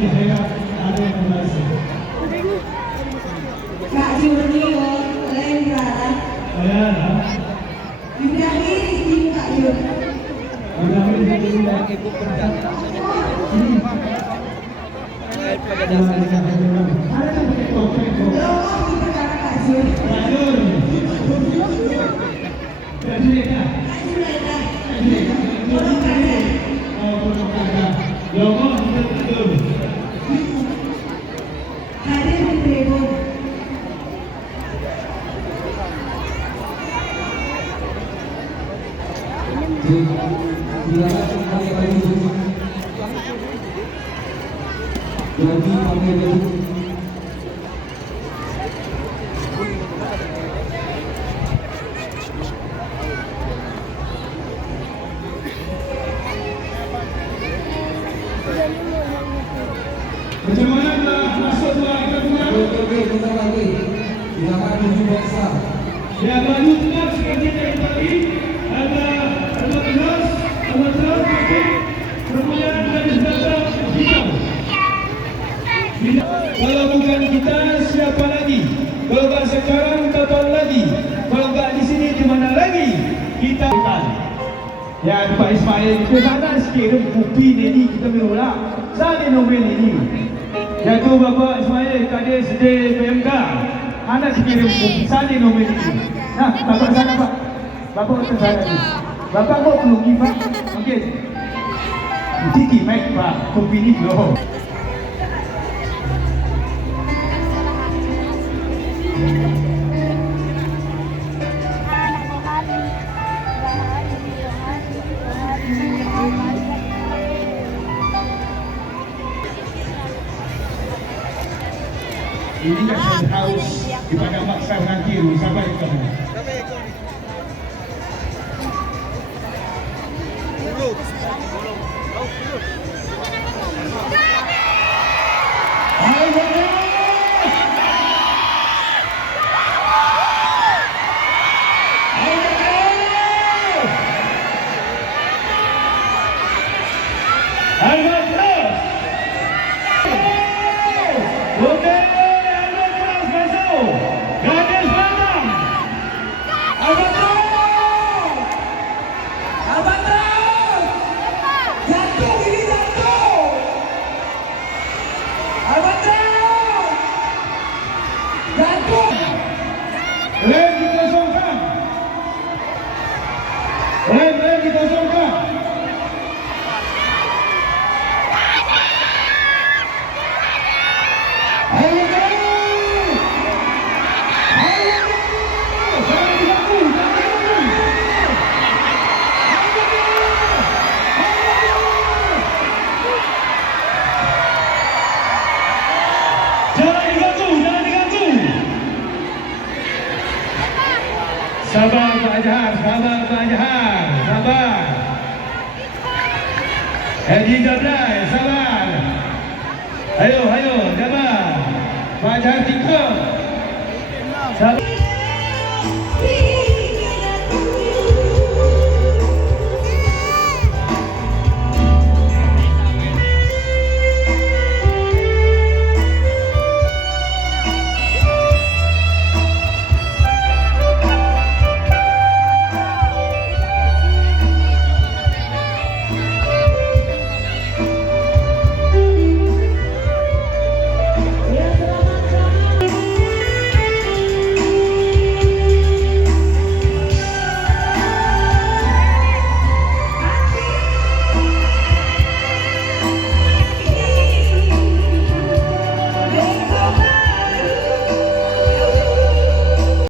saya ada yang masuk. Kak Juni, lain berada. Saya lah. Tidak ini Kak Juni. Tidak ini tidak ibu berjalan. Pada ada dasarnya yang pakai topeng kok. Loh, kita cara Kak Juni. Lanjut. Jadi ya. Logo betul. Hadir di tribun. Macam mana telah masuk dua kita punya? Bentar lagi. Silakan menuju bangsa. Ya, maju tetap seperti yang tadi. Ada 14, 14 titik. Kemudian dari belakang hijau. Kalau bukan kita, siapa lagi? Kalau tak sekarang, kapan lagi? Kalau tak di sini, di mana lagi? Kita akan. Ya, Pak Ismail, kita sana sikit bukti ini kita menolak. Sana nomen ini. Yaitu Bapak Ismail, Kadir Sedih PMK. Anak sikit bukti sana nomen ini. Nah, Bapak sana Pak. Bapak ke sana. Bapak kok belum Pak? Okey. Tiki mic Pak, kopi ni belum. Ini kan haus di padang baksa nanti sampai ke sana.